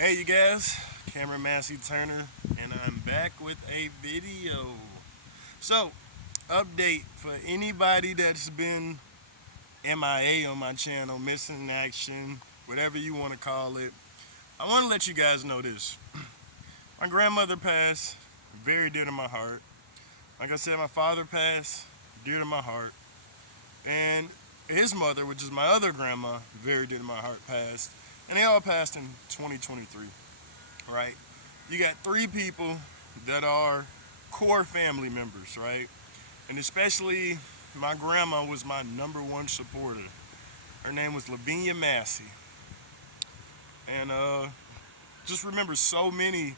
Hey you guys, Cameron Massey-Turner, and I'm back with a video. So, update for anybody that's been MIA on my channel, missing in action, whatever you want to call it. I want to let you guys know this. My grandmother passed, very dear to my heart. Like I said, my father passed, dear to my heart. And his mother, which is my other grandma, very dear to my heart, passed. And they all passed in 2023. Right? You got three people that are core family members, right? And especially my grandma was my number one supporter. Her name was Lavinia Massey. And just remember so many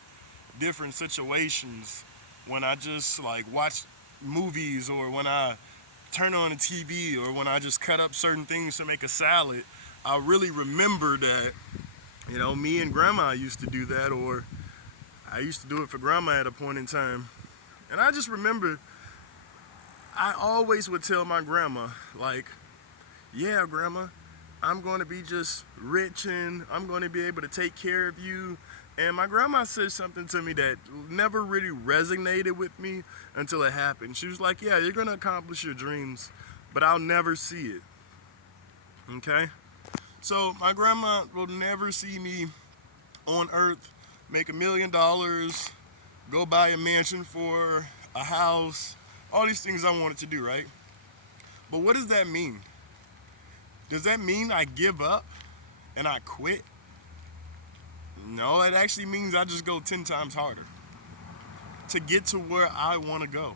different situations when I just like watch movies or when I turn on the TV or when I just cut up certain things to make a salad. I really remember that, me and grandma used to do that, or I used to do it for grandma at a point in time. And I just remember I always would tell my grandma, like, yeah, grandma, I'm going to be just rich and I'm going to be able to take care of you. And my grandma said something to me that never really resonated with me until it happened. She was like, yeah, you're going to accomplish your dreams, but I'll never see it. Okay? So my grandma will never see me on earth make $1 million, go buy a mansion for a house, all these things I wanted to do, right? But what does that mean? Does that mean I give up and I quit? No, it actually means I just go 10 times harder to get to where I want to go.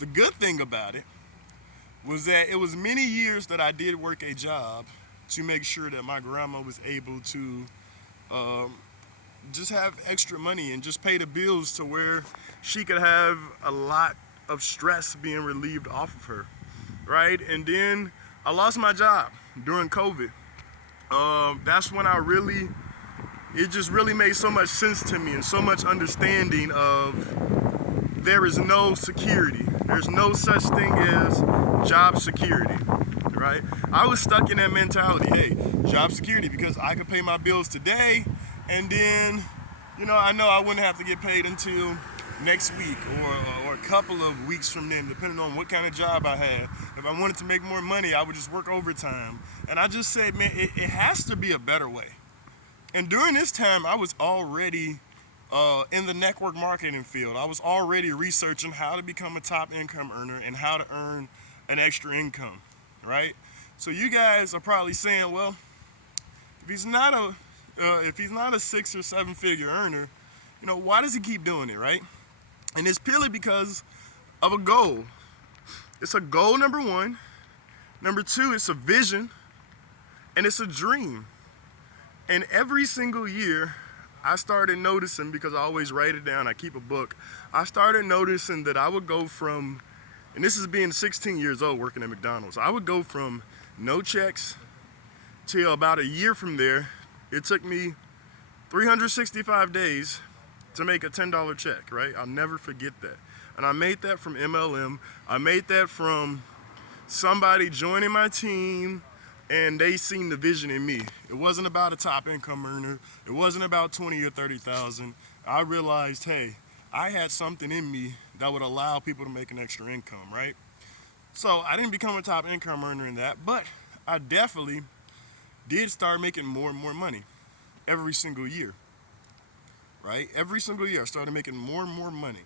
The good thing about it was that it was many years that I did work a job to make sure that my grandma was able to just have extra money and just pay the bills to where she could have a lot of stress being relieved off of her, right? And then I lost my job during COVID. That's when it just really made so much sense to me and so much understanding of there is no security. There's no such thing as job security, right? I was stuck in that mentality, hey, job security, because I could pay my bills today and then, I know I wouldn't have to get paid until next week or a couple of weeks from then, depending on what kind of job I had. If I wanted to make more money, I would just work overtime. And I just said, man, it has to be a better way. And during this time, I was already in the network marketing field. I was already researching how to become a top income earner and how to earn an extra income, right? So you guys are probably saying, well, if he's not a 6 or 7 figure earner, why does he keep doing it, right? And it's purely because of a goal. It's a goal, number one. Number two, it's a vision, and it's a dream. And every single year, I started noticing, because I always write it down, I keep a book, I started noticing that I would go from, and this is being 16 years old working at McDonald's, I would go from no checks till about a year from there. It took me 365 days to make a $10 check, right? I'll never forget that. And I made that from MLM. I made that from somebody joining my team, and they seen the vision in me. It wasn't about a top income earner. It wasn't about 20 or 30,000. I realized, hey, I had something in me that would allow people to make an extra income, right? So I didn't become a top income earner in that, but I definitely did start making more and more money every single year, right? Every single year I started making more and more money.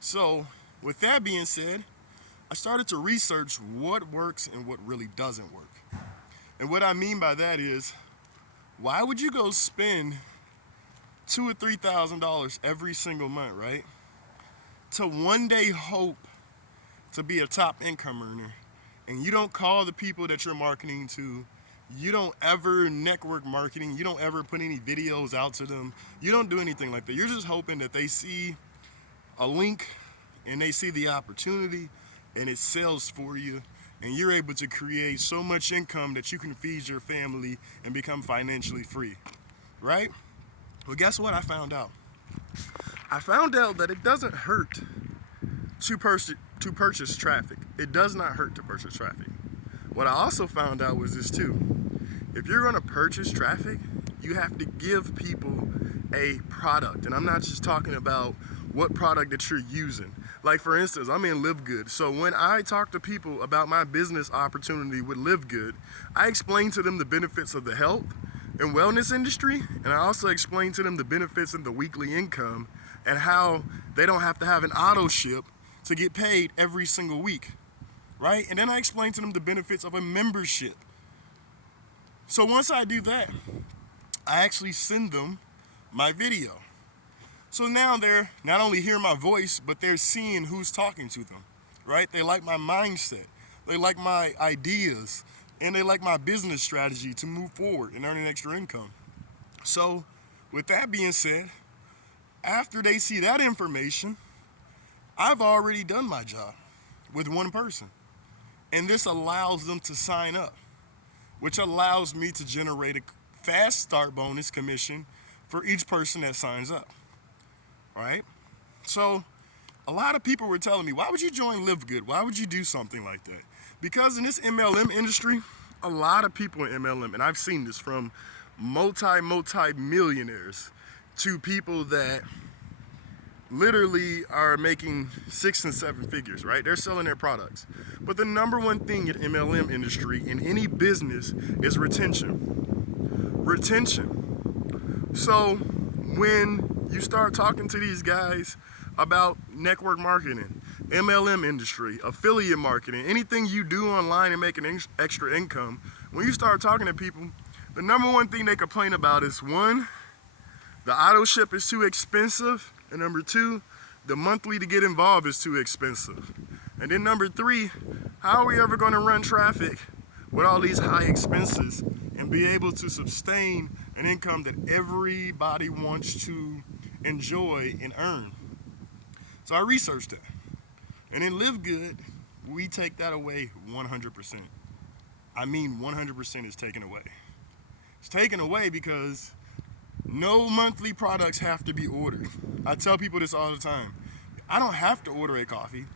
So with that being said, I started to research what works and what really doesn't work. And what I mean by that is, why would you go spend $2,000 or $3,000 every single month, right? To one day hope to be a top income earner, and you don't call the people that you're marketing to, you don't ever network marketing, you don't ever put any videos out to them, you don't do anything like that. You're just hoping that they see a link and they see the opportunity and it sells for you, and you're able to create so much income that you can feed your family and become financially free, right? Well, guess what I found out? I found out that it doesn't hurt to purchase traffic. It does not hurt to purchase traffic. What I also found out was this too. If you're gonna purchase traffic, you have to give people a product. And I'm not just talking about what product that you're using. Like for instance, I'm in LiveGood. So when I talk to people about my business opportunity with LiveGood, I explain to them the benefits of the health and wellness industry, and I also explain to them the benefits of the weekly income and how they don't have to have an auto ship to get paid every single week, right? And then I explain to them the benefits of a membership. So once I do that, I actually send them my video. So now they're not only hearing my voice, but they're seeing who's talking to them, right? They like my mindset, they like my ideas, and they like my business strategy to move forward and earn an extra income. So with that being said, after they see that information, I've already done my job with one person. And this allows them to sign up, which allows me to generate a fast start bonus commission for each person that signs up. All right? So a lot of people were telling me, why would you join LiveGood? Why would you do something like that? Because in this MLM industry, a lot of people in MLM, and I've seen this from multi-millionaires to people that literally are making 6 and 7 figures, right? They're selling their products. But the number one thing in MLM industry, in any business, is retention. Retention. So when you start talking to these guys about network marketing, MLM industry, affiliate marketing, anything you do online and make an extra income, when you start talking to people, the number one thing they complain about is, one, the auto ship is too expensive, and number two, the monthly to get involved is too expensive. And then number three, how are we ever going to run traffic with all these high expenses and be able to sustain an income that everybody wants to enjoy and earn? So I researched that. And in LiveGood, we take that away 100%. I mean 100% is taken away. It's taken away because no monthly products have to be ordered. I tell people this all the time. I don't have to order a coffee,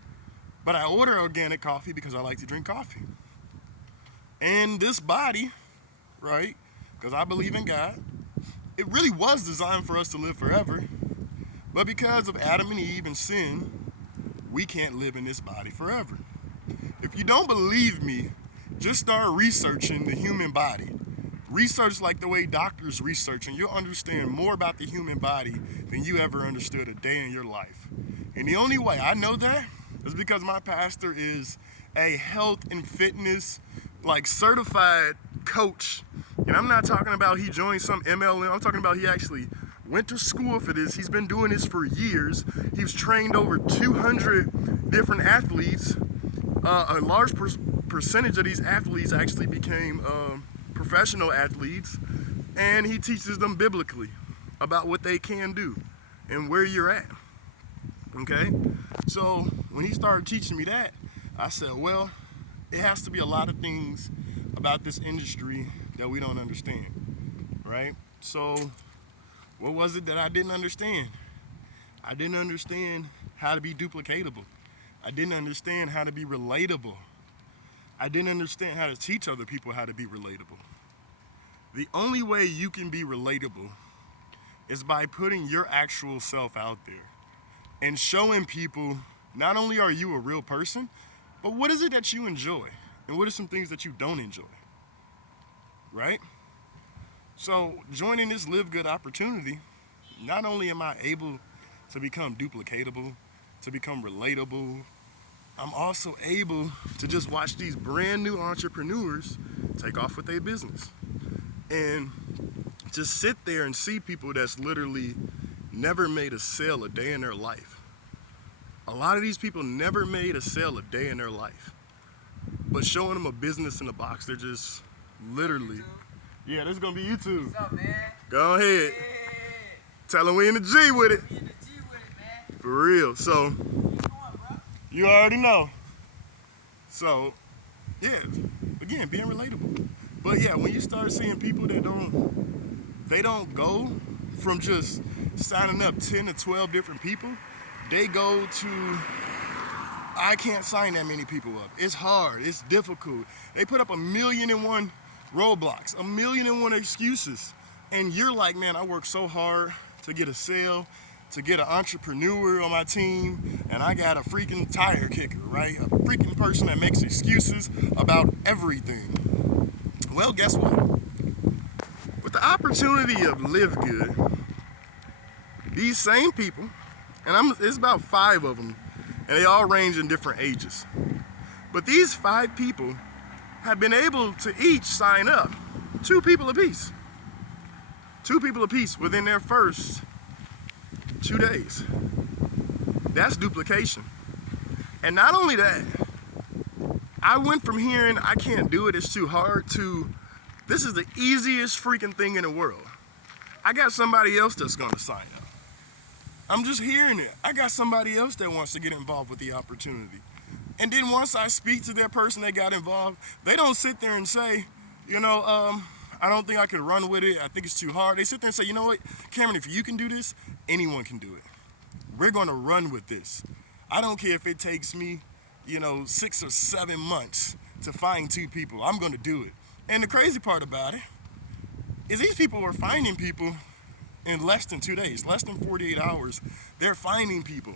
but I order organic coffee because I like to drink coffee. And this body, right, because I believe in God, it really was designed for us to live forever. But because of Adam and Eve and sin, we can't live in this body forever. If you don't believe me, just start researching the human body. Research like the way doctors research, and you'll understand more about the human body than you ever understood a day in your life. And the only way I know that is because my pastor is a health and fitness certified coach. And I'm not talking about he joined some MLM. I'm talking about he actually went to school for this. He's been doing this for years. He's trained over 200 different athletes. A large percentage of these athletes actually became professional athletes, and he teaches them biblically about what they can do and where you're at. Okay? So when he started teaching me that, I said, well, it has to be a lot of things about this industry that we don't understand, right? So what was it that I didn't understand? I didn't understand how to be duplicatable. I didn't understand how to be relatable. I didn't understand how to teach other people how to be relatable. The only way you can be relatable is by putting your actual self out there and showing people not only are you a real person, but what is it that you enjoy and what are some things that you don't enjoy, right? So joining this LiveGood opportunity, not only am I able to become duplicatable, to become relatable, I'm also able to just watch these brand new entrepreneurs take off with their business. And just sit there and see people that's literally never made a sale a day in their life. A lot of these people never made a sale a day in their life. But showing them a business in a box, they're just literally... Yeah, this is going to be YouTube. What's up, man? Go ahead. Yeah. Tell them we in the G with it. We in the G with it, man. For real. So, What's going on, bro? you already know. So, yeah, again, being relatable. But yeah, when you start seeing people that don't go from just signing up 10 to 12 different people, they go to, I can't sign that many people up. It's hard, it's difficult. They put up 1,000,001 roadblocks, 1,000,001 excuses. and you're like, man, I work so hard to get a sale, to get an entrepreneur on my team, and I got a freaking tire kicker, right? A freaking person that makes excuses about everything. Well, guess what? With the opportunity of LiveGood, these same people, and it's about 5 of them, and they all range in different ages. But these 5 people have been able to each sign up 2 people apiece. 2 people apiece within their first 2 days. That's duplication. And not only that, I went from hearing I can't do it, it's too hard, to this is the easiest freaking thing in the world. I got somebody else that's gonna sign up. I'm just hearing it. I got somebody else that wants to get involved with the opportunity. And then once I speak to that person that got involved, they don't sit there and say, I don't think I could run with it. I think it's too hard. They sit there and say, you know what, Cameron, if you can do this, anyone can do it. We're going to run with this. I don't care if it takes me, 6 or 7 months to find 2 people. I'm going to do it. And the crazy part about it is these people are finding people in less than 2 days, less than 48 hours. They're finding people.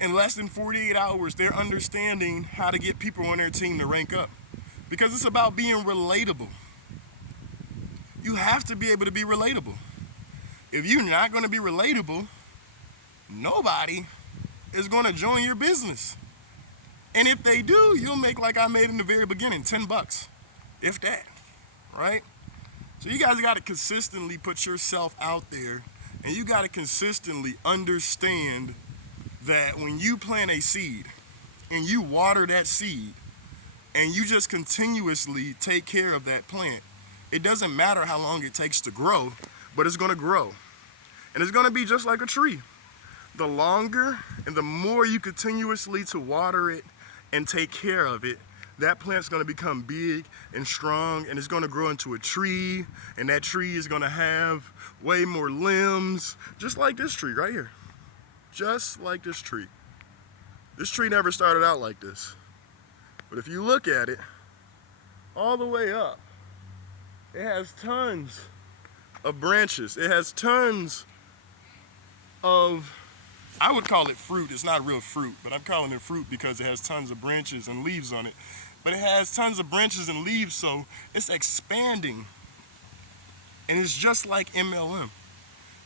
In less than 48 hours, they're understanding how to get people on their team to rank up. Because it's about being relatable. You have to be able to be relatable. If you're not going to be relatable, nobody is going to join your business. And if they do, you'll make like I made in the very beginning, $10, if that, right? So you guys got to consistently put yourself out there, and you got to consistently understand that when you plant a seed and you water that seed and you just continuously take care of that plant, it doesn't matter how long it takes to grow, but it's going to grow. And it's going to be just like a tree. The longer and the more you continuously to water it and take care of it, that plant's going to become big and strong, and it's going to grow into a tree, and that tree is going to have way more limbs, just like this tree right here. Just like this tree. This tree never started out like this. But if you look at it, all the way up, it has tons of branches. It has tons of, I would call it fruit. It's not real fruit, but I'm calling it fruit because it has tons of branches and leaves on it. But it has tons of branches and leaves, so it's expanding. And it's just like MLM.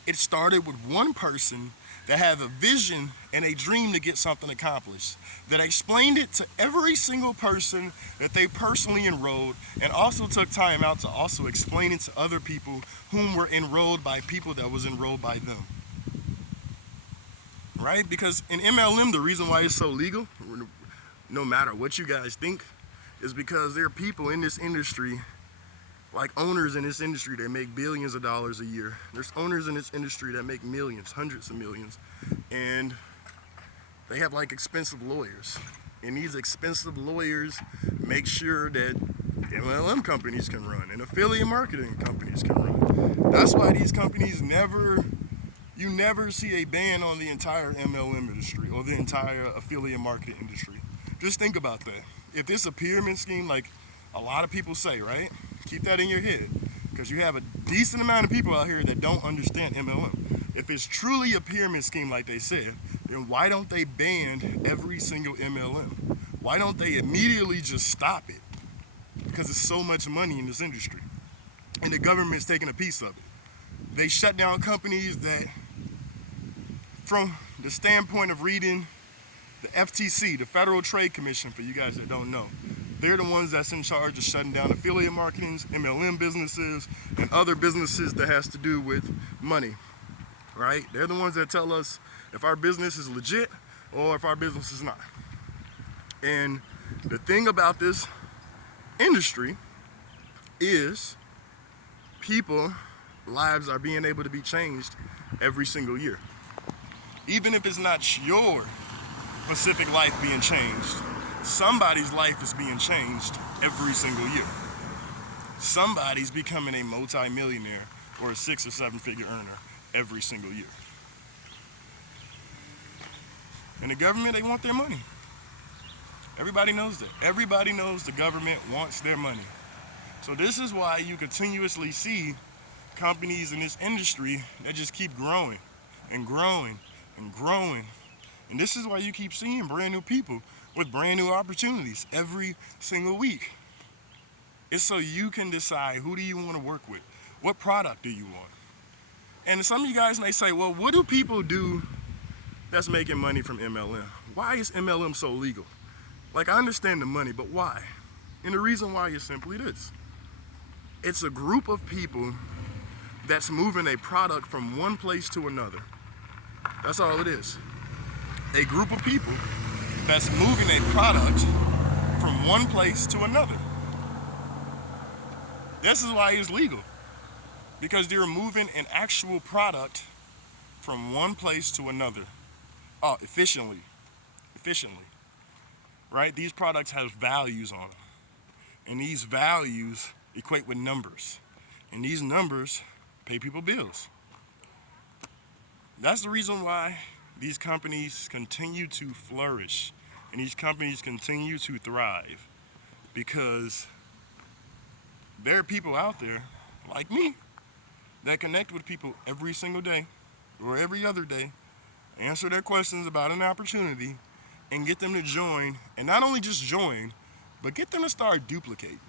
It started with one person that had a vision and a dream to get something accomplished, that explained it to every single person that they personally enrolled, and also took time out to also explain it to other people whom were enrolled by people that was enrolled by them. Right? Because in MLM, the reason why it's so legal, no matter what you guys think, is because there are people in this industry, like owners in this industry that make billions of dollars a year. There's owners in this industry that make millions, hundreds of millions, and they have like expensive lawyers. And these expensive lawyers make sure that MLM companies can run and affiliate marketing companies can run. That's why these companies you never see a ban on the entire MLM industry or the entire affiliate marketing industry. Just think about that. If it's a pyramid scheme, like a lot of people say, right? Keep that in your head, because you have a decent amount of people out here that don't understand MLM. If it's truly a pyramid scheme like they said, then why don't they ban every single MLM? Why don't they immediately just stop it? Because there's so much money in this industry, and the government's taking a piece of it. They shut down companies that, from the standpoint of reading the FTC, the Federal Trade Commission, for you guys that don't know, they're the ones that's in charge of shutting down affiliate marketing, MLM businesses, and other businesses that has to do with money, right? They're the ones that tell us if our business is legit or if our business is not. And the thing about this industry is people, lives are being able to be changed every single year. Even if it's not your specific life being changed, somebody's life is being changed every single year. Somebody's becoming a multi-millionaire or a 6 or 7 figure earner every single year. And the government, they want their money. Everybody knows that. Everybody knows the government wants their money. So this is why you continuously see companies in this industry that just keep growing and growing and growing. And this is why you keep seeing brand new people with brand new opportunities every single week. It's so you can decide, who do you want to work with? What product do you want? And some of you guys may say, well, what do people do that's making money from MLM? Why is MLM so legal? Like, I understand the money, but why? And the reason why is simply this. It's a group of people that's moving a product from one place to another. That's all it is. A group of people that's moving a product from one place to another. This is why it's legal. Because they're moving an actual product from one place to another. Oh, efficiently. Right? These products have values on them. And these values equate with numbers. And these numbers pay people bills. That's the reason why these companies continue to flourish and these companies continue to thrive, because there are people out there like me that connect with people every single day or every other day, answer their questions about an opportunity, and get them to join, and not only just join, but get them to start duplicating.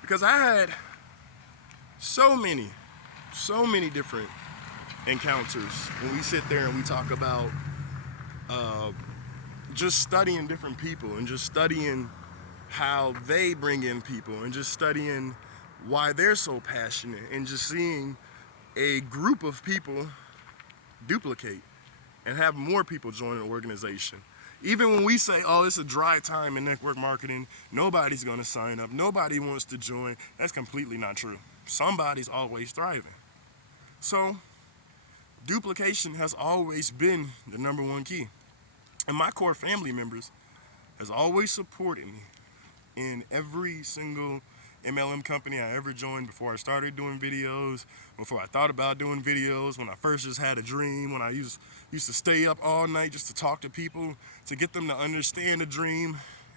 Because I had so many different encounters when we sit there and we talk about just studying different people and just studying how they bring in people and just studying why they're so passionate and just seeing a group of people duplicate and have more people join an organization. Even when we say, oh, it's a dry time in network marketing, nobody's going to sign up, nobody wants to join, that's completely not true. Somebody's always thriving. So duplication has always been the number one key. And my core family members has always supported me in every single MLM company I ever joined, before I started doing videos, before I thought about doing videos, when I first just had a dream, when I used to stay up all night just to talk to people, to get them to understand the dream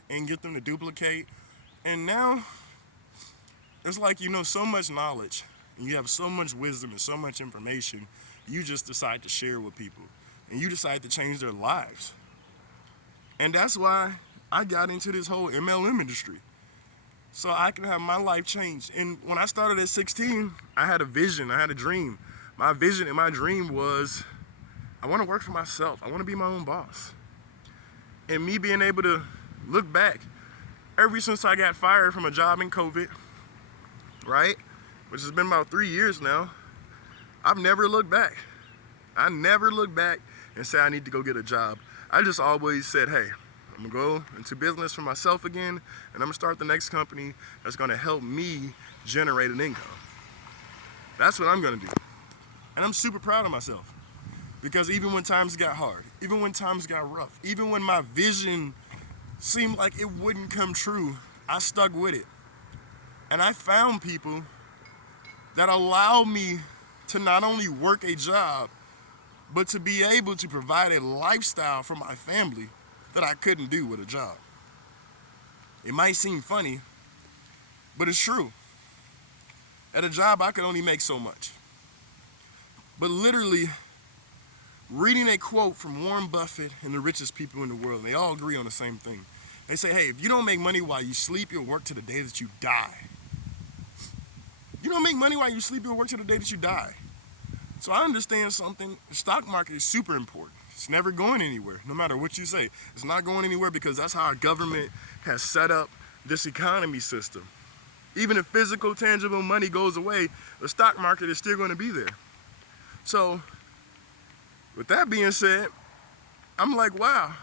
and get them to duplicate. And now it's like, you know, so much knowledge and you have so much wisdom and so much information, you just decide to share with people and you decide to change their lives. And that's why I got into this whole MLM industry, so I can have my life changed. And when I started at 16, I had a vision, I had a dream. My vision and my dream was, I want to work for myself. I want to be my own boss. And me being able to look back, ever since I got fired from a job in COVID, right, which has been about 3 years now, I've never looked back. I never looked back and said I need to go get a job. I just always said, hey, I'm gonna go into business for myself again, and I'm gonna start the next company that's gonna help me generate an income. That's what I'm gonna do. And I'm super proud of myself, because even when times got hard, even when times got rough, even when my vision seemed like it wouldn't come true, I stuck with it. And I found people that allow me to not only work a job, but to be able to provide a lifestyle for my family that I couldn't do with a job. It might seem funny, but it's true. At a job, I could only make so much. But literally, reading a quote from Warren Buffett and the richest people in the world, they all agree on the same thing. They say, hey, if you don't make money while you sleep, you'll work to the day that you die. You don't make money while you sleep, you'll work to the day that you die. So I understand something. The stock market is super important. It's never going anywhere, no matter what you say. It's not going anywhere because that's how our government has set up this economy system. Even if physical, tangible money goes away, the stock market is still going to be there. So, with that being said, I'm like, wow,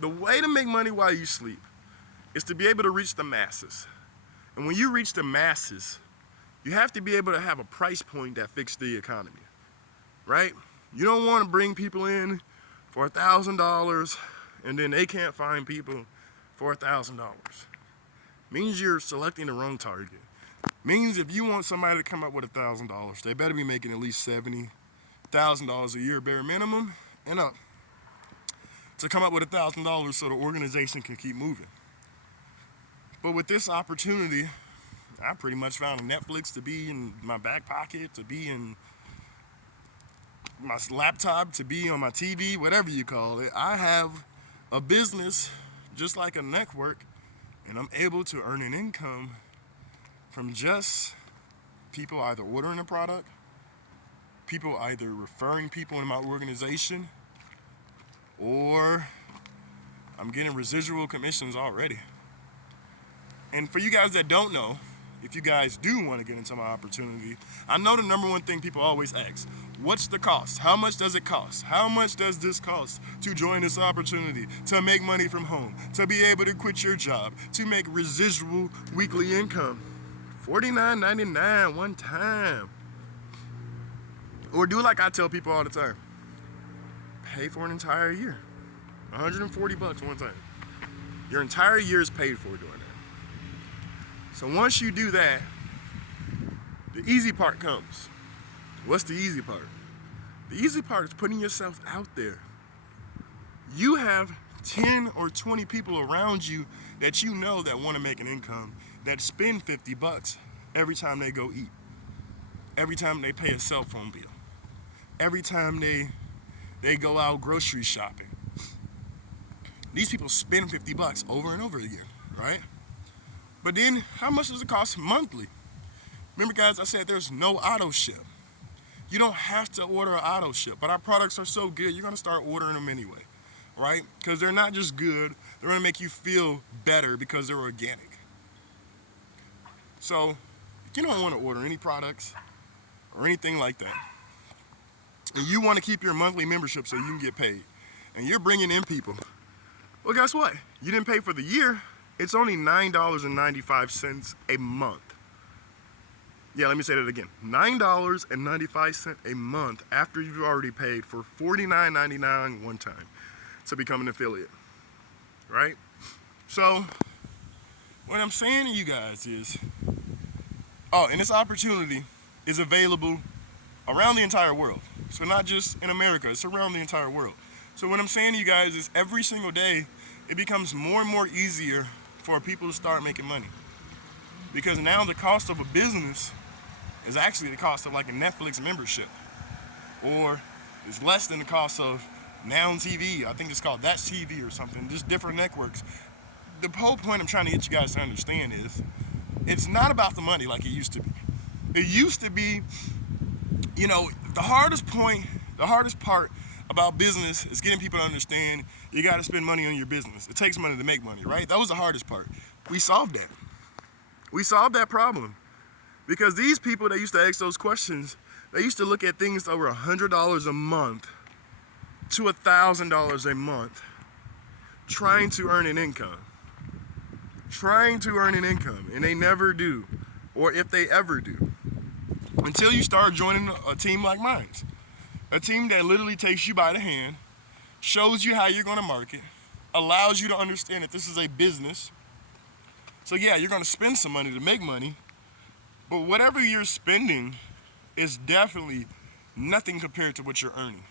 the way to make money while you sleep is to be able to reach the masses. And when you reach the masses, you have to be able to have a price point that fits the economy, right? You don't want to bring people in for $1,000 and then they can't find people for $1,000. Means you're selecting the wrong target. Means if you want somebody to come up with $1,000, they better be making at least $70,000 a year bare minimum and up to come up with $1,000 so the organization can keep moving. But with this opportunity, I pretty much found Netflix to be in my back pocket, to be in my laptop, to be on my TV, whatever you call it. I have a business just like a network, and I'm able to earn an income from just people either ordering a product, people either referring people in my organization, or I'm getting residual commissions already. And for you guys that don't know, if you guys do want to get into my opportunity, I know the number one thing people always ask, what's the cost? How much does it cost? How much does this cost to join this opportunity, to make money from home, to be able to quit your job, to make residual weekly income? $49.99 one time. Or do like I tell people all the time, pay for an entire year. $140 one time. Your entire year is paid for doing that. So once you do that, the easy part comes. What's the easy part? The easy part is putting yourself out there. You have 10 or 20 people around you that you know that want to make an income, that spend $50 every time they go eat, every time they pay a cell phone bill, every time they go out grocery shopping. These people spend $50 over and over again, right? But then, how much does it cost monthly? Remember, guys, I said there's no auto ship. You don't have to order an auto ship, but our products are so good, you're gonna start ordering them anyway, right? Because they're not just good, they're gonna make you feel better because they're organic. So, if you don't wanna order any products or anything like that, and you wanna keep your monthly membership so you can get paid, and you're bringing in people, well, guess what? You didn't pay for the year. It's only $9.95 a month. Yeah, let me say that again. $9.95 a month after you've already paid for $49.99 one time to become an affiliate, right? So, what I'm saying to you guys is, and this opportunity is available around the entire world. So not just in America, it's around the entire world. So what I'm saying to you guys is every single day, it becomes more and more easier for people to start making money. Because now the cost of a business is actually the cost of like a Netflix membership. Or it's less than the cost of Now TV. I think it's called That's TV or something, just different networks. The whole point I'm trying to get you guys to understand is it's not about the money like it used to be. It used to be, the hardest part about business is getting people to understand you got to spend money on your business. It takes money to make money, right? That was the hardest part. We solved that. We solved that problem because these people that used to ask those questions, they used to look at things over $100 a month to $1,000 a month trying to earn an income. And they never do, or if they ever do, until you start joining a team like mine. A team that literally takes you by the hand, shows you how you're going to market, allows you to understand that this is a business. So yeah, you're going to spend some money to make money, but whatever you're spending is definitely nothing compared to what you're earning.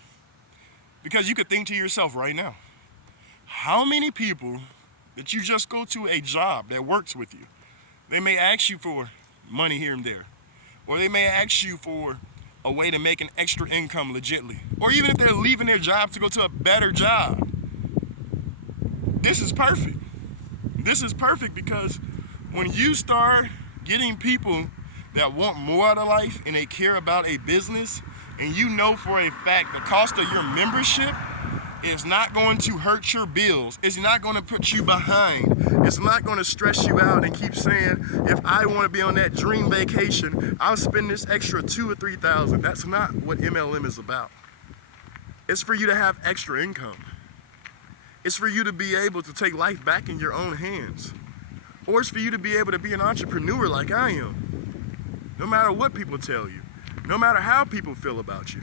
Because you could think to yourself right now, how many people that you just go to a job that works with you, they may ask you for money here and there, or they may ask you for a way to make an extra income legitly. Or even if they're leaving their job to go to a better job. This is perfect. This is perfect because when you start getting people that want more out of life and they care about a business, and you know for a fact the cost of your membership is not going to hurt your bills. It's not going to put you behind. It's not going to stress you out and keep saying, if I want to be on that dream vacation, I'll spend this extra $2,000 or $3,000. That's not what MLM is about. It's for you to have extra income. It's for you to be able to take life back in your own hands. Or it's for you to be able to be an entrepreneur like I am. No matter what people tell you, no matter how people feel about you,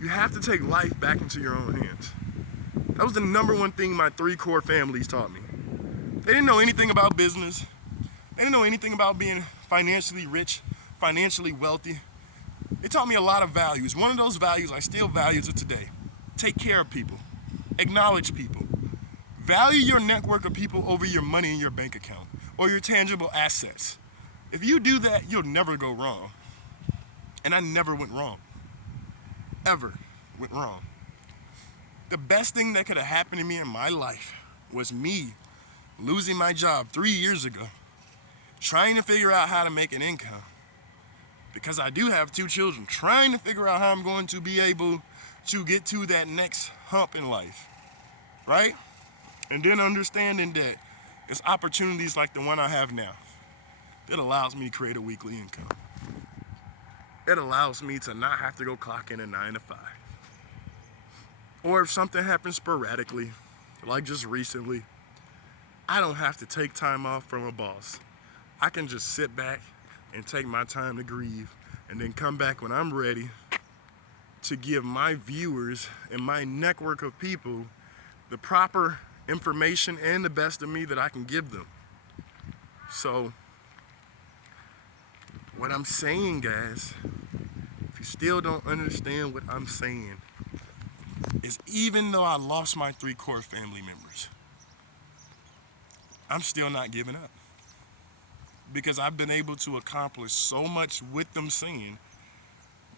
you have to take life back into your own hands. That was the number one thing my 3 core families taught me. They didn't know anything about business. They didn't know anything about being financially rich, financially wealthy. They taught me a lot of values. One of those values, I still value it today. Take care of people. Acknowledge people. Value your network of people over your money in your bank account or your tangible assets. If you do that, you'll never go wrong. And I never went wrong. Ever went wrong. The best thing that could have happened to me in my life was me losing my job 3 years ago, trying to figure out how to make an income. Because I do have 2 children, trying to figure out how I'm going to be able to get to that next hump in life, right? And then understanding that it's opportunities like the one I have now that allows me to create a weekly income. It allows me to not have to go clock in a 9 to 5. Or if something happens sporadically, like just recently, I don't have to take time off from a boss. I can just sit back and take my time to grieve and then come back when I'm ready to give my viewers and my network of people the proper information and the best of me that I can give them. So, what I'm saying, guys, if you still don't understand what I'm saying, is even though I lost my 3 core family members, I'm still not giving up. Because I've been able to accomplish so much with them singing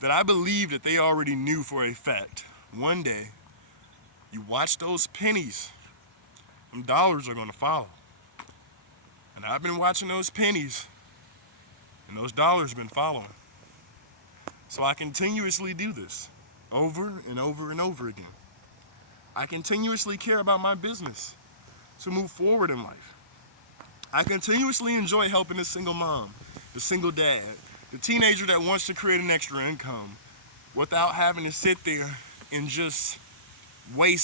that I believe that they already knew for a fact. One day, you watch those pennies, them dollars are gonna follow. And I've been watching those pennies, and those dollars been following. So I continuously do this, over and over and over again. I continuously care about my business to move forward in life. I continuously enjoy helping the single mom, the single dad, the teenager that wants to create an extra income without having to sit there and just waste